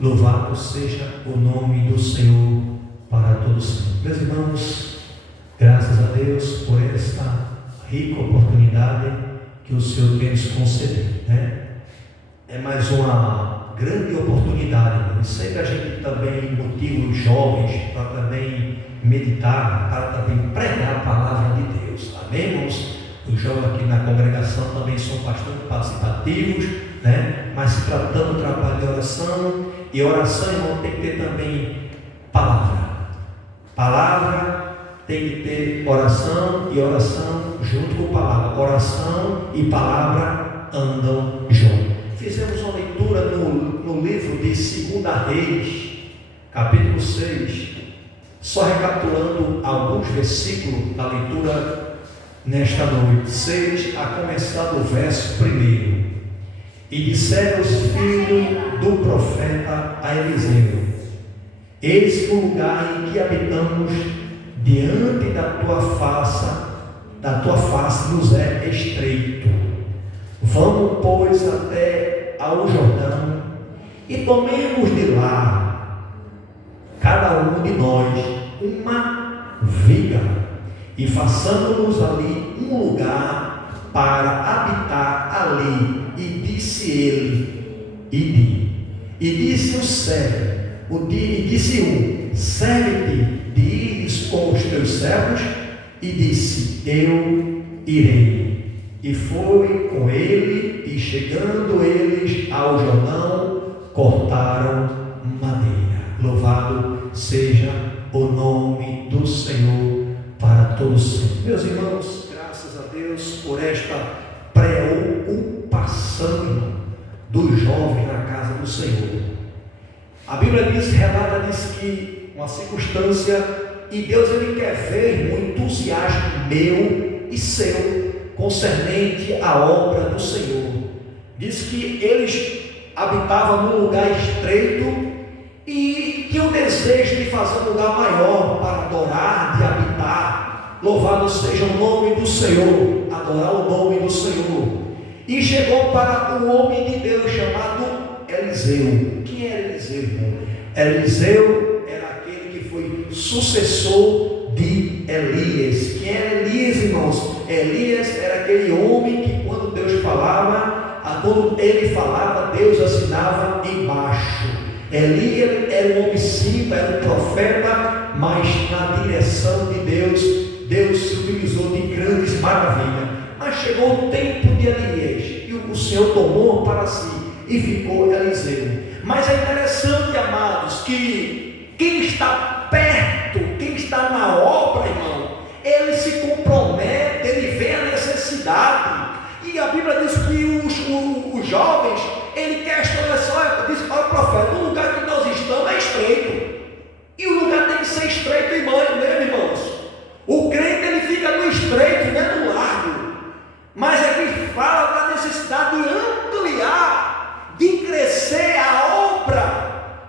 Louvado seja o nome do Senhor para todos sempre. Meus irmãos, graças a Deus por esta rica oportunidade que o Senhor tem nos concedido, né? É mais uma grande oportunidade, e sempre a gente também motiva os jovens para também meditar, para também pregar a palavra de Deus, amém, irmãos? Os jovens aqui na congregação também são bastante participativos, né? Mas se tratando do trabalho de oração, e oração, irmão, tem que ter também palavra tem que ter oração, e oração junto com palavra. Oração e palavra andam juntos. Fizemos uma leitura no livro de 2 Reis, capítulo 6, só recapitulando alguns versículos da leitura nesta noite. 6, a começar do verso 1. E disseram os filhos do profeta a Eliseu: eis o lugar em que habitamos diante da tua face nos é estreito. Vamos, pois, até ao Jordão e tomemos de lá, cada um de nós, uma viga, e façamos ali um lugar para habitar ali. E disse ele, e disse o servo, e disse um: serve-te de ires com os teus servos? E disse: eu irei. E foi com ele, e chegando eles ao Jordão, cortaram madeira. Louvado seja o nome do Senhor para todos sempre. Meus irmãos, graças a Deus por esta preocupação dos jovens na casa do Senhor. A Bíblia relata que uma circunstância, e Deus ele quer ver um entusiasmo meu e seu concernente à obra do Senhor. Diz que eles habitavam num lugar estreito e tinham o desejo de fazer um lugar maior para adorar, de habitar. Louvado seja o nome do Senhor, adorar o nome do Senhor. E chegou para um homem de Deus chamado Eliseu. Quem era Eliseu, irmão? Eliseu era aquele que foi sucessor de Elias. Quem era Elias, irmãos? Elias era aquele homem que quando Deus falava, quando ele falava, Deus assinava embaixo. Elias era um homem simples, era um profeta, mas na direção de Deus se utilizou de grandes maravilhas. Mas chegou o tempo de Elias, e o Senhor tomou para si, e ficou Eliseu. Mas é interessante, amados, que quem está perto, quem está na obra, irmão, ele se compromete, ele vê a necessidade. E a Bíblia diz que os jovens, ele questiona só, diz para o profeta: o lugar que nós estamos é estreito, e o lugar tem que ser estreito, irmãos. O crente ele fica no estreito, né, no largo. Mas aqui fala da necessidade de ampliar, de crescer a obra,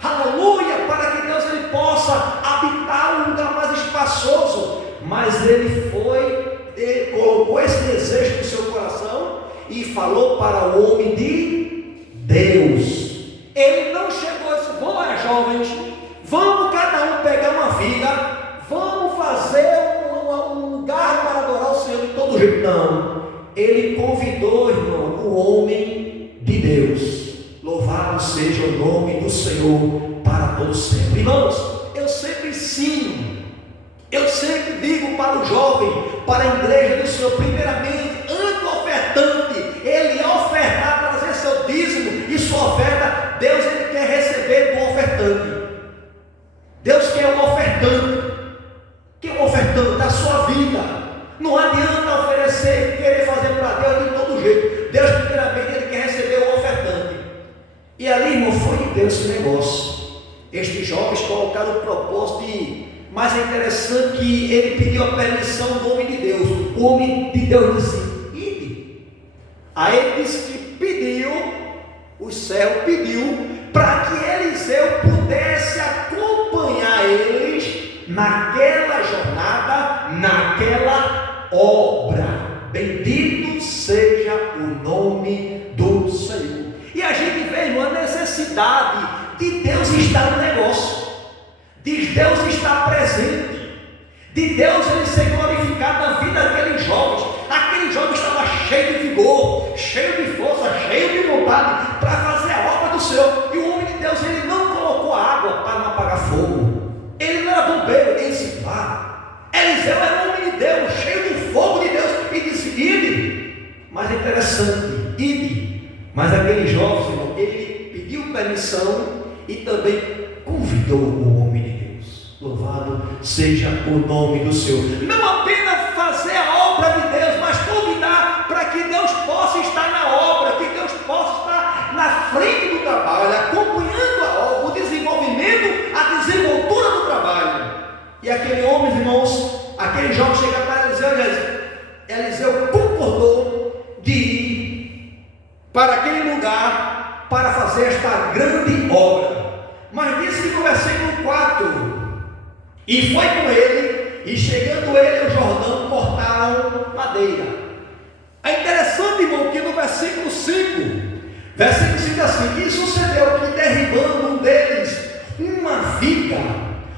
aleluia, para que Deus ele possa habitar um lugar mais espaçoso. Mas ele colocou esse desejo no seu coração e falou para o homem de Deus. Ele não chegou e disse: vamos, jovens, vamos cada um pegar uma viga, vamos fazer um lugar para adorar o Senhor de todo jeito. Não. Ele convidou, irmão, o homem de Deus. Louvado seja o nome do Senhor para todos sempre. Irmãos, eu sempre ensino, eu sempre digo para o jovem, para a igreja do Senhor, primeiramente, antes do ofertante, ele ofertar, trazer seu dízimo e sua oferta, Deus ele quer receber do ofertante. Deus quer um ofertante. Que é um ofertante da sua vida. Não adianta oferecer, querer fazer para Deus de todo jeito. Deus, primeiramente, ele quer receber o ofertante. E ali, irmão, foi de Deus esse negócio. Estes jovens colocaram o propósito de... Mas é interessante que ele pediu a permissão do homem de Deus. O homem de Deus disse: ide. Aí ele disse que pediu, o servo pediu, para que Eliseu pudesse acompanhar eles naquela jornada, naquela obra. Bendito seja o nome do Senhor. E a gente vê, irmão, a necessidade de Deus está no negócio, de Deus estar presente, de Deus ele ser glorificado na vida daqueles jovens. Aquele jovem estava cheio de vigor, cheio de força, cheio de vontade para fazer a obra do Senhor. E o homem de Deus, ele não colocou água para não apagar fogo. Ele não era bombeiro, ele disse: vá. Eliseu era um homem de Deus, cheio do fogo de Deus, e disse: ide. Mas é interessante, ide. Mas aquele jovem, irmão, ele pediu permissão e também convidou o homem de Deus. Louvado seja o nome do Senhor. Não apenas fazer a obra de Deus, mas convidar para que Deus possa estar na obra, que Deus possa estar na frente do trabalho, acompanhando a obra, o desenvolvimento, a desenvoltura do trabalho. E aquele homem, irmãos, aquele jovem chega para Eliseu e diz: Eliseu concordou de ir para aquele lugar para fazer esta grande obra. Mas disse no versículo 4: e foi com ele, e chegando ele ao Jordão, cortaram madeira. É interessante, irmão, que no versículo 5 diz assim: e sucedeu que, derribando um deles uma viga,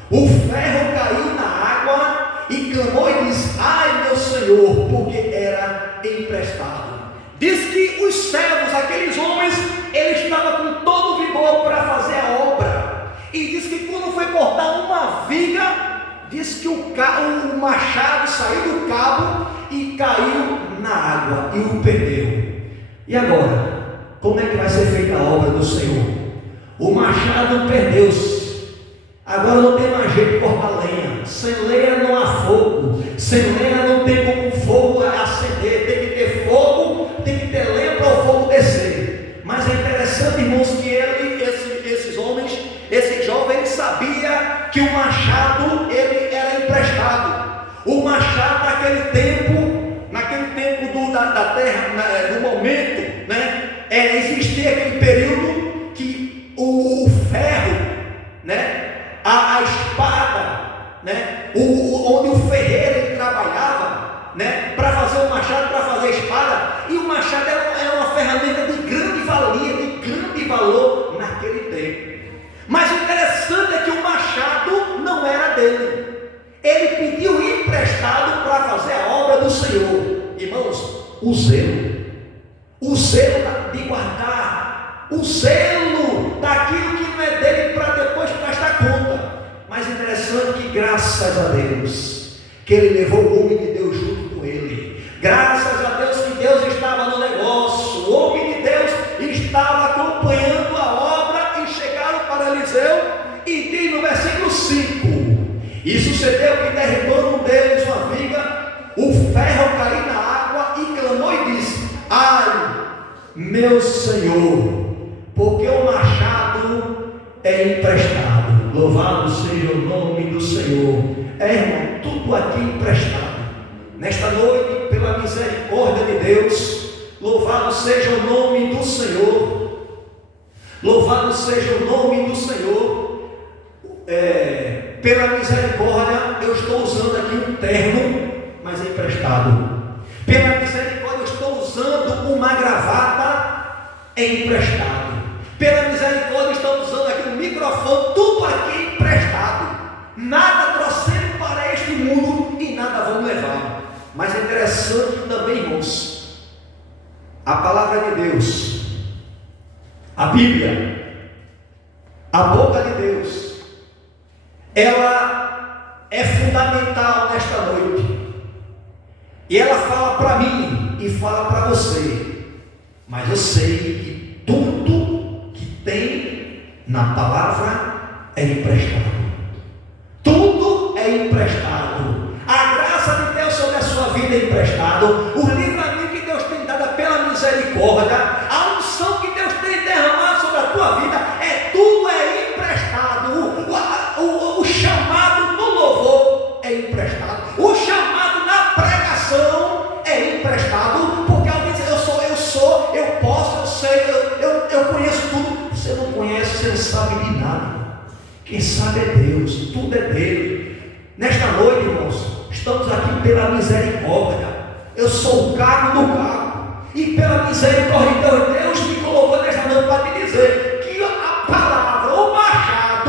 o ferro caiu na água, e clamou e disse: ai meu Senhor, porque era emprestado. Diz que os servos, aqueles homens, eles estavam com todo o vigor para fazer a obra. E diz que quando foi cortar uma viga, diz que o machado saiu do cabo e caiu na água e o perdeu. E agora, como é que vai ser feita a obra do Senhor? O machado perdeu-se. Agora não tem mais jeito de cortar lenha. Sem lenha não há fogo. Sem lenha não tem como o fogo acender. Tem que ter fogo, tem que ter lenha para o fogo descer. Mas é interessante, irmãos, que esses homens, esse jovem, ele sabia que o machado ele era emprestado. O machado naquele tempo da terra, no momento, né, existia aquele período que o ferro, né, a espada, né, onde o ferreiro ele trabalhava, né, para fazer o machado, para fazer a espada. E o machado era uma ferramenta de grande valia, de grande valor naquele tempo. Mas o interessante é que o machado não era dele. Ele pediu emprestado para fazer a obra do Senhor. Irmãos, o zelo de guardar, o zelo daquilo que não é dele para depois prestar conta. Mas é interessante que, graças a Deus, que ele levou o homem de Deus junto com ele. Graças a Deus que Deus estava no negócio. O homem de Deus estava acompanhando a obra e chegaram para Eliseu e diz no versículo 5: e sucedeu que, derribando um deles uma viga, o ferro caiu na água, e clamou e disse: ai meu Senhor, porque o machado é emprestado. Louvado seja o nome do Senhor. Irmão, tudo aqui emprestado. Nesta noite, pela misericórdia de Deus, louvado seja o nome do Senhor. Louvado seja o nome do Senhor. Pela misericórdia, eu estou usando aqui um terno, mas é emprestado. Pela misericórdia, eu estou usando uma gravata, é emprestado. Pela misericórdia, estamos usando aqui um microfone, tudo aqui emprestado. Nada trouxemos para este mundo e nada vamos levar. Mas é interessante também, irmãos, a palavra de Deus, a Bíblia, a boca de Deus, ela é fundamental nesta noite. E ela fala para mim e fala para você. Mas eu sei que tudo que tem na palavra é emprestado. Tudo é emprestado. A graça de Deus sobre a sua vida é emprestado. O livramento que Deus tem dado pela misericórdia, a unção que Deus tem derramado sobre a tua vida, tudo é emprestado. O chamado no louvor é emprestado. O chamado na pregação é emprestado. Porque alguém diz: eu posso, eu sei, eu conheço tudo. Você não conhece, você não sabe de nada. Quem sabe é Deus, tudo é dele. Nesta noite, irmãos, estamos aqui pela misericórdia. Eu sou o cargo do cargo, e pela misericórdia de Deus me colocou nesta noite para te dizer que a palavra, o machado,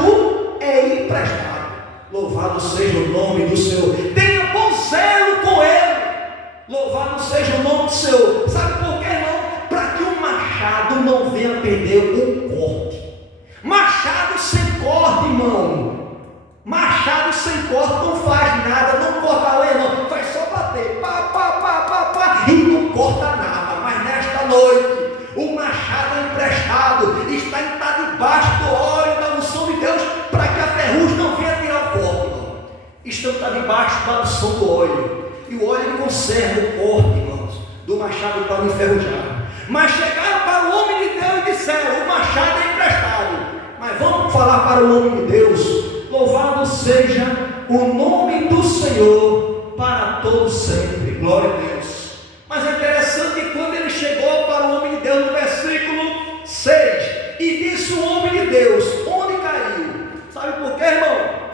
corte, irmão. Machado sem corte não faz nada, não corta a lenha, não, faz só bater, pá, pá, pá, pá, pá, e não corta nada. Mas nesta noite, o machado emprestado está debaixo do óleo da unção de Deus, para que a ferrugem não venha tirar o corte, irmão. Está debaixo da unção do óleo, e o óleo conserva o corte, irmãos, do machado para não enferrujar. Mas chegaram para o homem de Deus e disseram: o machado é emprestado. Mas vamos falar para o homem de Deus: louvado seja o nome do Senhor para todos sempre. Glória a Deus. Mas é interessante que quando ele chegou para o homem de Deus, no versículo 6, e disse o homem de Deus: onde caiu? Sabe por quê, irmão?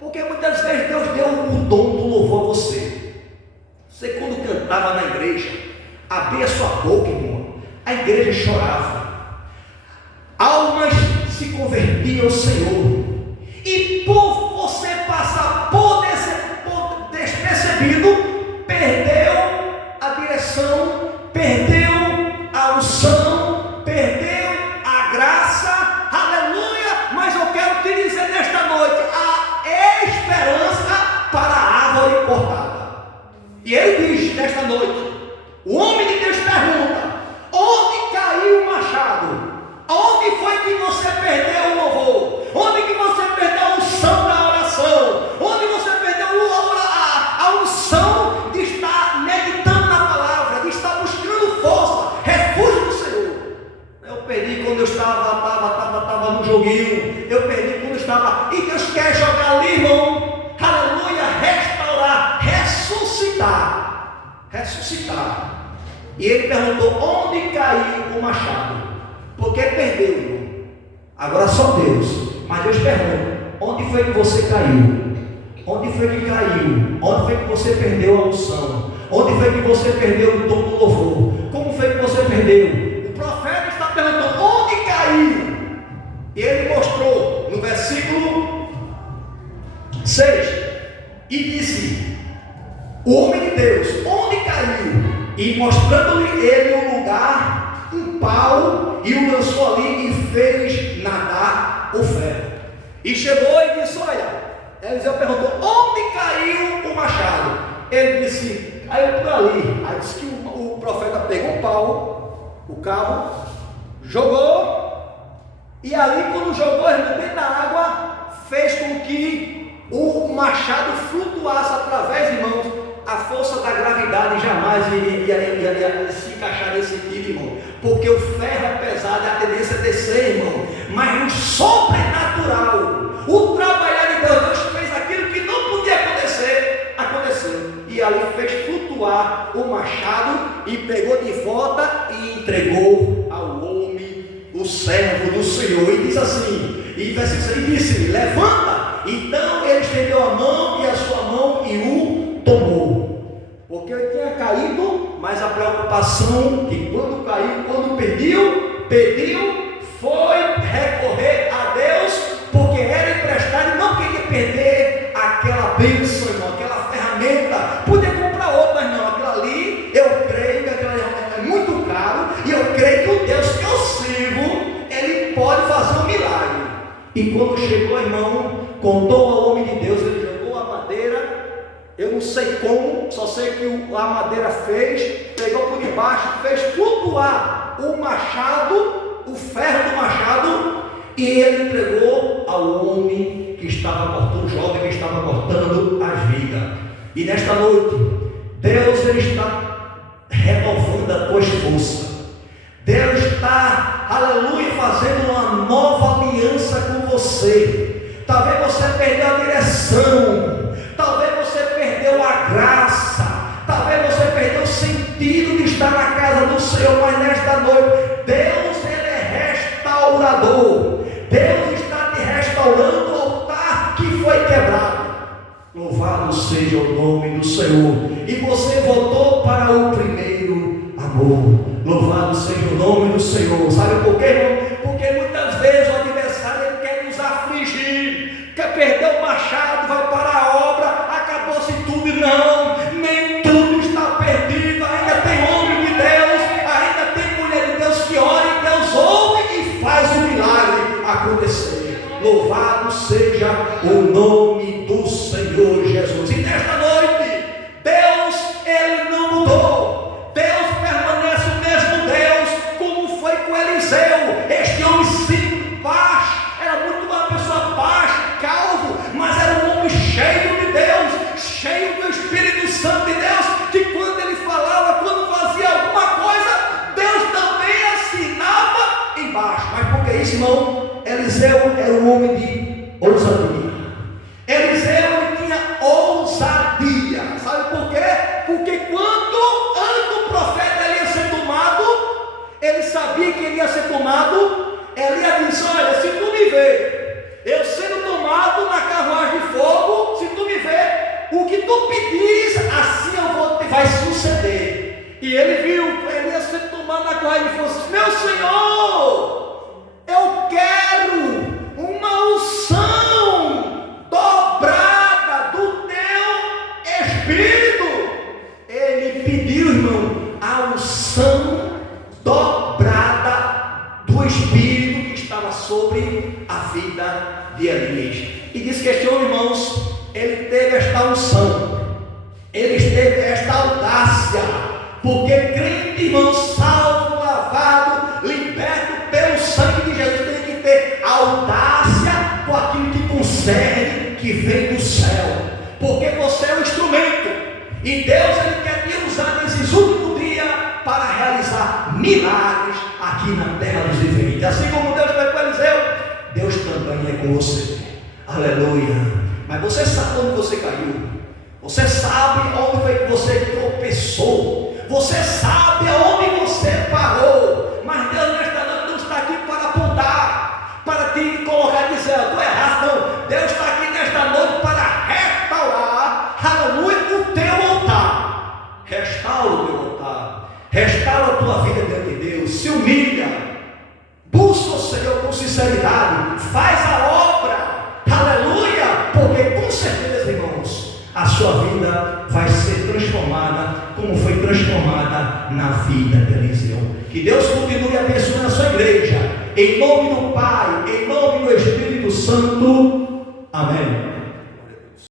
Porque muitas vezes Deus deu o dom do louvor a você. Você, quando cantava na igreja, abria sua boca, irmão, a igreja chorava, almas se convertiam ao Senhor. E por você passar por despercebido, perdeu a direção, perdeu a unção, perdeu a graça, aleluia. Mas eu quero te dizer nesta noite: há esperança para a árvore cortada. E ele diz nesta noite, o homem de Deus pergunta: onde caiu o machado? Onde foi que você perdeu o louvor? Onde que você perdeu a unção da oração? Onde você perdeu a unção de estar meditando na palavra, de estar buscando força, refúgio do Senhor? Eu perdi quando eu estava no joguinho. Eu perdi quando eu estava. E Deus quer jogar ali, irmão. Aleluia, restaurar, ressuscitar. E ele perguntou: onde caiu o machado? Porque perdeu, irmão. Agora só Deus. Mas Deus pergunta: onde foi que você caiu? Onde foi que caiu? Onde foi que você perdeu a unção? Onde foi que você perdeu o dom do louvor? Como foi que você perdeu? O profeta está perguntando: onde caiu? E ele mostrou no versículo 6, e disse o homem de Deus: onde caiu? E mostrando-lhe ele um lugar, um pau, e o lançou ali e fez nadar o ferro. E chegou e disse: olha, Eliseu perguntou: onde caiu o machado? Ele disse: caiu por ali. Aí disse que o profeta pegou o pau, o cabo, jogou, e ali quando jogou ele dentro da água, fez com que o machado flutuasse através, irmãos. A força da gravidade jamais ia se encaixar nesse sentido, irmão. Porque o ferro é pesado, a tendência é descer, irmão. Mas no sobrenatural, o trabalhar de Deus, Deus fez aquilo que não podia acontecer, aconteceu. E ali fez flutuar o machado e pegou de volta e entregou ao homem, o servo do Senhor. E diz assim, e disse-lhe: levanta. Então ele estendeu a mão e a sua mão e o tomou. Porque ele tinha caído, mas a preocupação que quando caiu, quando pediu, foi recorrer a Deus, porque era emprestado e não queria perder aquela bênção, irmão, aquela ferramenta. Podia comprar outra, mas não, aquela ali, eu creio que aquela é muito caro, e eu creio que o Deus que eu sirvo, ele pode fazer um milagre. E quando chegou, irmão, contou ao homem de Deus, ele jogou a madeira. Eu não sei como, só sei que a madeira pegou por debaixo, fez flutuar o machado, o ferro do machado, e ele entregou ao homem que estava cortando, o jovem que estava cortando as vidas. E nesta noite, Deus ele está renovando as tuas forças. Deus está, aleluia, fazendo uma nova aliança com você. Talvez você perdeu a direção, talvez você perdeu a graça, talvez você perdeu o sentido de estar na casa do Senhor. Mas nesta noite, Deus ele é restaurador. Deus está te restaurando o altar que foi quebrado. Louvado seja o nome do Senhor. E você voltou para o primeiro amor. Louvado seja o nome do Senhor. Sabe por quê, irmão? Porque muitas vezes o adversário ele quer nos afligir, quer perder o machado, vai para a obra, acabou-se tudo. E não, nem tudo está perdido. Ainda tem homem de Deus, ainda tem mulher de Deus que ora, e Deus ouve e faz o milagre acontecer. louvado seja o nome do Senhor Jesus. E nesta noite, Deus, Ele não mudou. Deus permanece o mesmo Deus, como foi com Eliseu. Este homem simples, baixo, era muito uma pessoa baixa, calvo, mas era um homem cheio de Deus, cheio do Espírito Santo de Deus, que quando ele falava, quando fazia alguma coisa, Deus também assinava embaixo. Mas por que isso, irmão? Eliseu era um homem de ousadia. Eliseu, ele tinha ousadia. Sabe por quê? Porque quando antes do profeta ele ia ser tomado, ele sabia que ele ia ser tomado. Ele ia dizer: olha, se tu me ver eu sendo tomado na carruagem de fogo, se tu me ver, o que tu pedires, assim vai suceder. E ele viu, ele ia ser tomado na carruagem de fogo. Meu Senhor, eu quero uma unção dobrada do teu Espírito. Ele pediu, irmão, a unção dobrada do Espírito que estava sobre a vida de Elias. E diz que este homem, irmãos, ele teve esta unção, ele teve esta audácia, porque crente, irmão, salvo, lavado, liberto pelo sangue de Jesus, tem que ter audácia com aquilo que concerne, que vem do céu, porque você é um instrumento, e Deus, ele quer te usar nesses últimos dias para realizar milagres aqui na terra dos viventes. Assim como Deus foi com Eliseu, Deus também é com você. Aleluia. Mas você sabe onde você caiu, você sabe onde foi que você tropeçou, você sabe aonde você parou. Mas Deus nesta noite não está aqui para apontar, para te colocar e dizer: tu erraste. Não, Deus está aqui nesta noite para restaurar, aleluia, o teu altar. Restaura o teu altar, restaura a tua vida diante de Deus. Se humilha, busca o Senhor com sinceridade, faz a obra, aleluia, porque com certeza, irmãos, a sua vida vai ser transformada, como foi transformada na vida de Eliseu. Que Deus continue abençoando a sua igreja, em nome do Pai, em nome do Espírito Santo, amém.